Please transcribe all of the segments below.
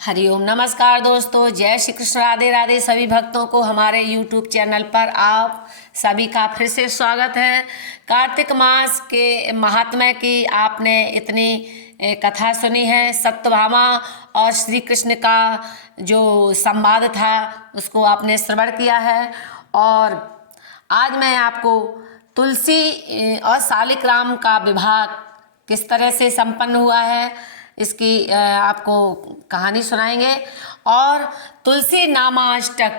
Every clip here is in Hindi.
हरिओम नमस्कार दोस्तों, जय श्री कृष्ण, राधे राधे। सभी भक्तों को हमारे YouTube चैनल पर आप सभी का फिर से स्वागत है। कार्तिक मास के महात्म्य की आपने इतनी कथा सुनी है। सत्यभामा और श्री कृष्ण का जो संवाद था उसको आपने श्रवण किया है। और आज मैं आपको तुलसी और शालिग्राम का विवाह किस तरह से संपन्न हुआ है इसकी आपको कहानी सुनाएंगे। और तुलसी नामाष्टक,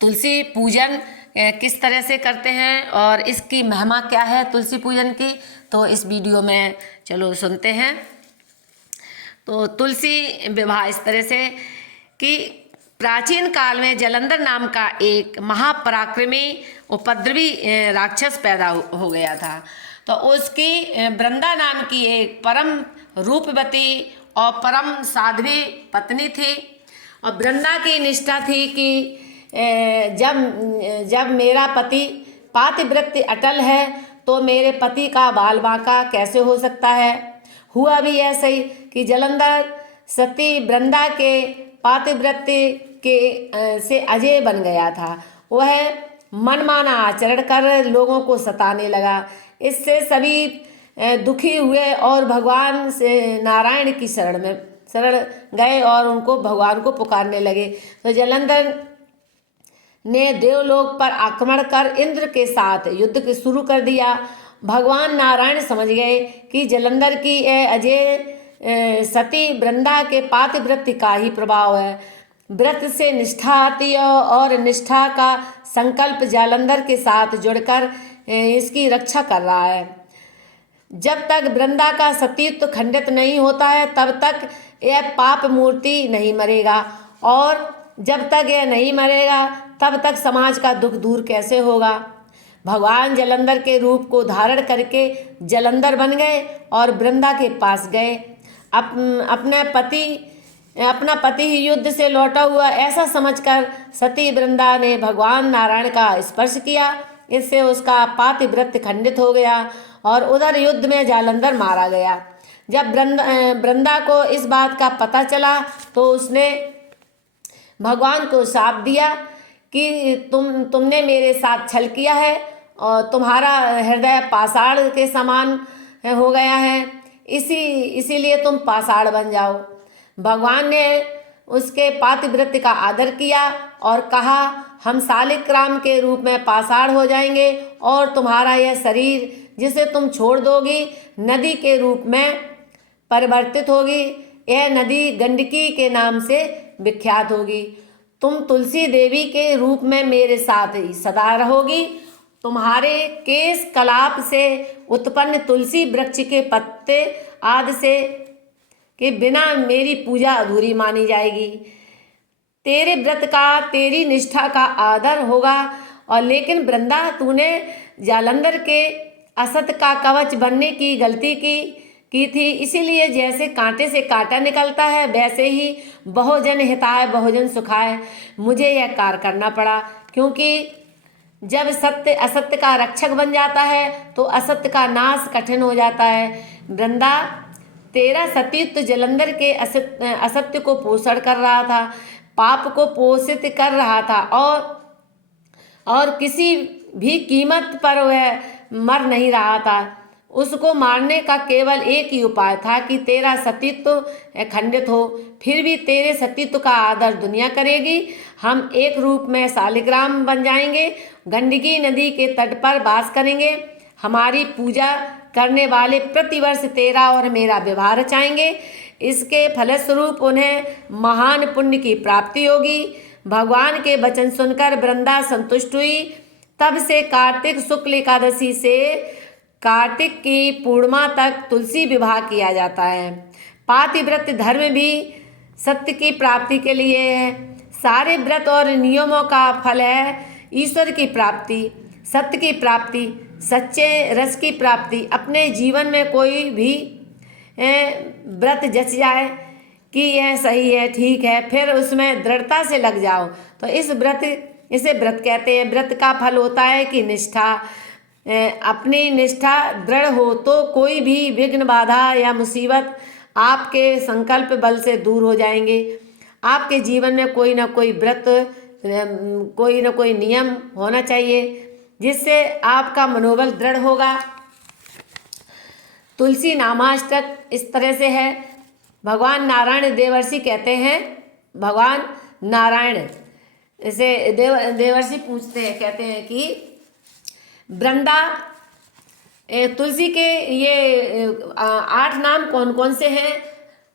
तुलसी पूजन किस तरह से करते हैं और इसकी महिमा क्या है तुलसी पूजन की, तो इस वीडियो में चलो सुनते हैं। तो तुलसी विवाह इस तरह से कि प्राचीन काल में जलंधर नाम का एक महापराक्रमी उपद्रवी राक्षस पैदा हो गया था। तो उसकी वृंदा नाम की एक परम रूपवती और परम साध्वी पत्नी थी। और वृंदा की निष्ठा थी कि जब मेरा पति पातिव्रत्य अटल है तो मेरे पति का बाल बांका कैसे हो सकता है। हुआ भी ऐसा ही कि जलंधर सती वृंदा के पातिव्रत्य के से अजय बन गया था। वह मनमाना आचरण कर लोगों को सताने लगा। इससे सभी दुखी हुए और भगवान से नारायण की शरण गए और उनको भगवान को पुकारने लगे। तो जलंधर ने देवलोक पर आक्रमण कर इंद्र के साथ युद्ध शुरू कर दिया। भगवान नारायण समझ गए कि जलंधर की अजय सती वृंदा के पातिव्रत्य का ही प्रभाव है। व्रत से निष्ठा आती है और निष्ठा का संकल्प जालंधर के साथ जुड़कर इसकी रक्षा कर रहा है। जब तक वृंदा का सतीत्व खंडित नहीं होता है तब तक यह पाप मूर्ति नहीं मरेगा, और जब तक यह नहीं मरेगा तब तक समाज का दुख दूर कैसे होगा। भगवान जलंधर के रूप को धारण करके जलंधर बन गए और वृंदा के पास गए। अपना पति ही युद्ध से लौटा हुआ ऐसा समझकर सती वृंदा ने भगवान नारायण का स्पर्श किया। इससे उसका पातिव्रत्य खंडित हो गया और उधर युद्ध में जालंधर मारा गया। जब वृंदा को इस बात का पता चला तो उसने भगवान को शाप दिया कि तुमने मेरे साथ छल किया है और तुम्हारा हृदय पाषाण के समान हो गया है, इसीलिए तुम पाषाण बन जाओ। भगवान ने उसके पातिव्रत्य का आदर किया और कहा, हम शालिग्राम के रूप में पाषाण हो जाएंगे और तुम्हारा यह शरीर जिसे तुम छोड़ दोगी नदी के रूप में परिवर्तित होगी। यह नदी गंडकी के नाम से विख्यात होगी। तुम तुलसी देवी के रूप में मेरे साथ ही सदा रहोगी। तुम्हारे केश कलाप से उत्पन्न तुलसी वृक्ष के पत्ते आदि से के बिना मेरी पूजा अधूरी मानी जाएगी। तेरे व्रत का, तेरी निष्ठा का आदर होगा। और लेकिन वृंदा, तूने जालंधर के असत का कवच बनने की गलती की थी, इसीलिए जैसे कांटे से कांटा निकलता है वैसे ही बहुजन हिताय बहुजन सुखाय मुझे यह कार्य करना पड़ा। क्योंकि जब सत्य असत्य का रक्षक बन जाता है तो असत्य का नाश कठिन हो जाता है। वृंदा, तेरा सतीत्व जलंधर के असत्य को पोषण कर रहा था, पाप को पोषित कर रहा था और किसी भी कीमत पर वह मर नहीं रहा था। उसको मारने का केवल एक ही उपाय था कि तेरा सतीत्व खंडित हो। फिर भी तेरे सतीत्व का आदर दुनिया करेगी। हम एक रूप में शालिग्राम बन जाएंगे, गंडकी नदी के तट पर वास करेंगे। हमारी पूजा करने वाले प्रतिवर्ष तेरा और मेरा विवाह रचाएंगे। इसके फलस्वरूप उन्हें महान पुण्य की प्राप्ति होगी। भगवान के वचन सुनकर वृंदा संतुष्ट हुई। तब से कार्तिक शुक्ल एकादशी से कार्तिक की पूर्णिमा तक तुलसी विवाह किया जाता है। पातिव्रत्य धर्म भी सत्य की प्राप्ति के लिए है। सारे व्रत और नियमों का फल है ईश्वर की प्राप्ति, सत्य की प्राप्ति, सच्चे रस की प्राप्ति। अपने जीवन में कोई भी व्रत जच जाए कि यह सही है, ठीक है, फिर उसमें दृढ़ता से लग जाओ तो इसे व्रत कहते हैं। व्रत का फल होता है कि निष्ठा। अपनी निष्ठा दृढ़ हो तो कोई भी विघ्न बाधा या मुसीबत आपके संकल्प बल से दूर हो जाएंगे। आपके जीवन में कोई ना कोई व्रत, कोई ना कोई नियम होना चाहिए जिससे आपका मनोबल दृढ़ होगा। तुलसी नामाष्टक इस तरह से है। भगवान नारायण देवर्षि कहते हैं, भगवान नारायण से देवर्षि पूछते हैं, कहते हैं कि वृंदा तुलसी के ये 8 नाम कौन कौन से हैं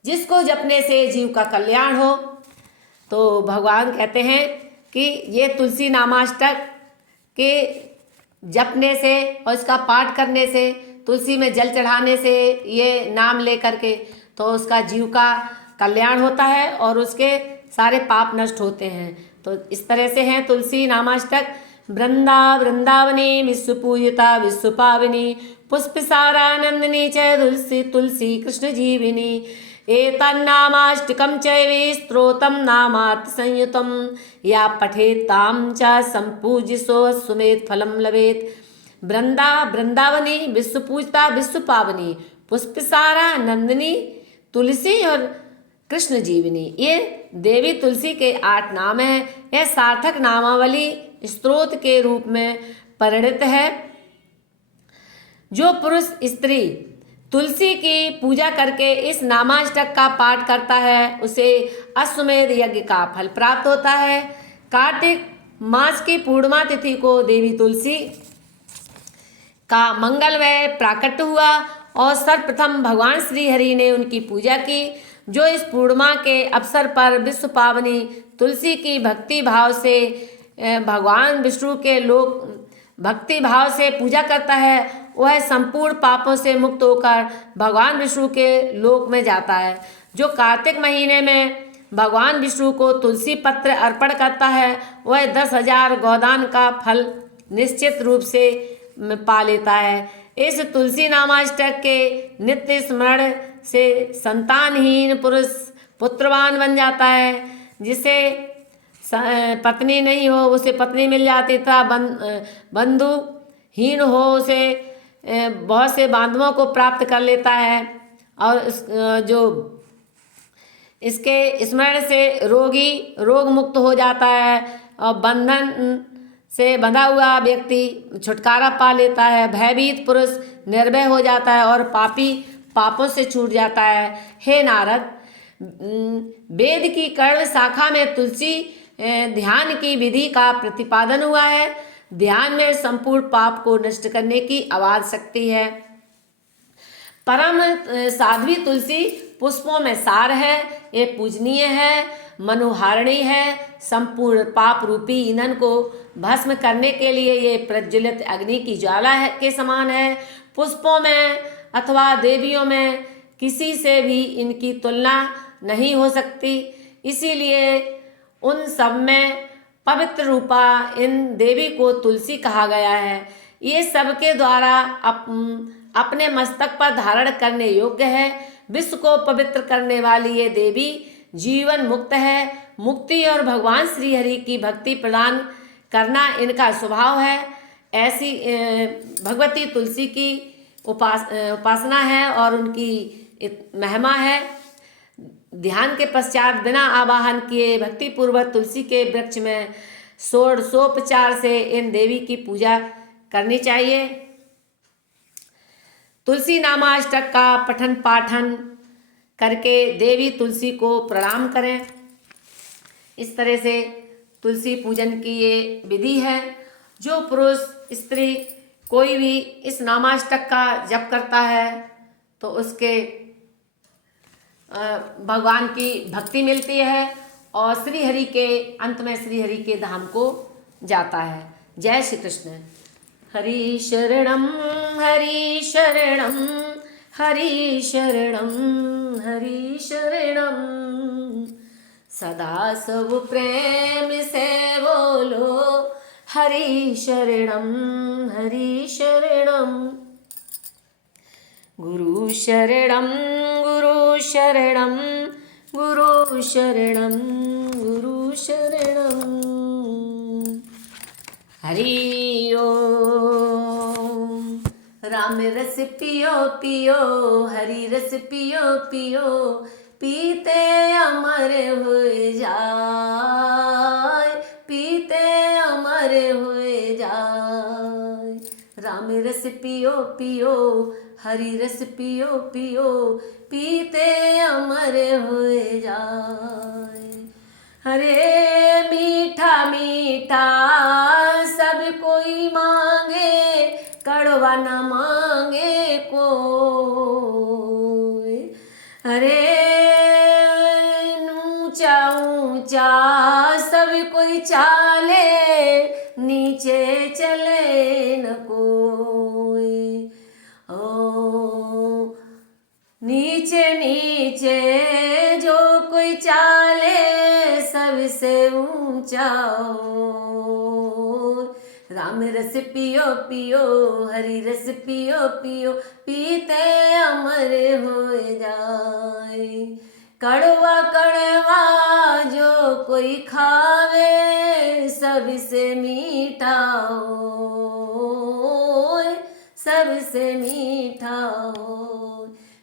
जिसको जपने से जीव का कल्याण हो। तो भगवान कहते हैं कि ये तुलसी नामाष्टक के जपने से और इसका पाठ करने से, तुलसी में जल चढ़ाने से, ये नाम लेकर के, तो उसका जीव का कल्याण होता है और उसके सारे पाप नष्ट होते हैं। तो इस तरह से हैं तुलसी नामाष्टक। वृंदा वृंदावनी विश्व पूजिता विश्व पाविनी, पुष्पसारानंदिनी च तुलसी तुलसी कृष्ण जीविनी, एतन्नामाष्टकं चैव स्तोत्रं नामार्थ संयुतं, या पठेत् तां च संपूज्य सो सुमेध फलं लभेत्। वृंदा वृंदावनी विश्व पूजिता विश्व पावनी, पुष्पसारा नंदिनी तुलसी और कृष्ण जीवनी, ये देवी तुलसी के 8 नाम हैं। यह सार्थक नामावली स्तोत्र के रूप में परिणित है। जो पुरुष स्त्री तुलसी की पूजा करके इस नामाष्टक का पाठ करता है उसे अश्वमेध यज्ञ का फल प्राप्त होता है। कार्तिक मास की पूर्णिमा तिथि को देवी तुलसी का मंगलमय प्राकट्य हुआ और सर्वप्रथम भगवान श्री हरि ने उनकी पूजा की। जो इस पूर्णिमा के अवसर पर विश्व पावनी तुलसी की भक्ति भाव से भगवान विष्णु के लोक भक्ति भाव से पूजा करता है, वह संपूर्ण पापों से मुक्त होकर भगवान विष्णु के लोक में जाता है। जो कार्तिक महीने में भगवान विष्णु को तुलसी पत्र अर्पण करता है वह 10,000 गोदान का फल निश्चित रूप से पा लेता है। इस तुलसी नामाष्टक के नित्य स्मरण से संतानहीन पुरुष पुत्रवान बन जाता है। जिसे पत्नी नहीं हो उसे पत्नी मिल जाती था, बंधुहीन हो उसे बहुत से बांधवों को प्राप्त कर लेता है। और जो इसके स्मरण से रोगी रोग मुक्त हो जाता है और बंधन से बंधा हुआ व्यक्ति छुटकारा पा लेता है। भयभीत पुरुष निर्भय हो जाता है और पापी पापों से छूट जाता है। हे नारद, वेद की कर्ण शाखा में तुलसी ध्यान की विधि का प्रतिपादन हुआ है। ध्यान में संपूर्ण पाप को नष्ट करने की अपार शक्ति है। परम साध्वी तुलसी पुष्पों में सार है, ये पूजनीय है, मनोहारिणी है। संपूर्ण पाप रूपी ईंधन को भस्म करने के लिए ये प्रज्वलित अग्नि की ज्वाला है के समान है। पुष्पों में अथवा देवियों में किसी से भी इनकी तुलना नहीं हो सकती। इसीलिए उन सब में पवित्र रूपा इन देवी को तुलसी कहा गया है। ये सबके द्वारा अपने मस्तक पर धारण करने योग्य है। विश्व को पवित्र करने वाली ये देवी जीवन मुक्त है। मुक्ति और भगवान श्री हरि की भक्ति प्रदान करना इनका स्वभाव है। ऐसी भगवती तुलसी की उपासना है और उनकी महिमा है। ध्यान के पश्चात बिना आवाहन किए भक्तिपूर्वक तुलसी के वृक्ष में षोडशोपचार से इन देवी की पूजा करनी चाहिए। तुलसी नामाष्टक का पठन पाठन करके देवी तुलसी को प्रणाम करें। इस तरह से तुलसी पूजन की ये विधि है। जो पुरुष स्त्री कोई भी इस नामाष्टक का जप करता है तो उसके भगवान की भक्ति मिलती है और श्री हरि के अंत में श्री हरि के धाम को जाता है। जय श्री कृष्ण। हरि शरणम हरि शरणम हरि शरणम हरि शरणम, सदा सब प्रेम से बोलो हरि शरणम हरि शरणम। गुरु शरणम गुरु शरणम गुरु शरणम गुरु शरणम। हरि ओम राम रस पियो पियो हरि रस पियो पियो पीते अमर हुए जाए, पीते अमर हुए जाए। राम रस पियो पियो हरि रस पियो पियो पीते अमर हुए जाए। हरे मीठा मीठा सब कोई मांगे, कड़वा न मांगे कोई। हरे ऊंचा ऊंचा सब कोई चाले, नीचे चले न कोई। ओ नीचे नीचे जो कोई चाले, सबसे ऊंचा हो। राम रस पियो पियो हरि रस पियो पियो पीते अमर हो जाए। कड़वा कड़वा जो कोई खावे, सबसे मीठा हो, सबसे मीठा हो।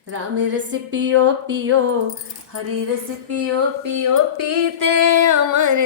राम रस पियो पियो हरि रस पियो पियो पीते अमर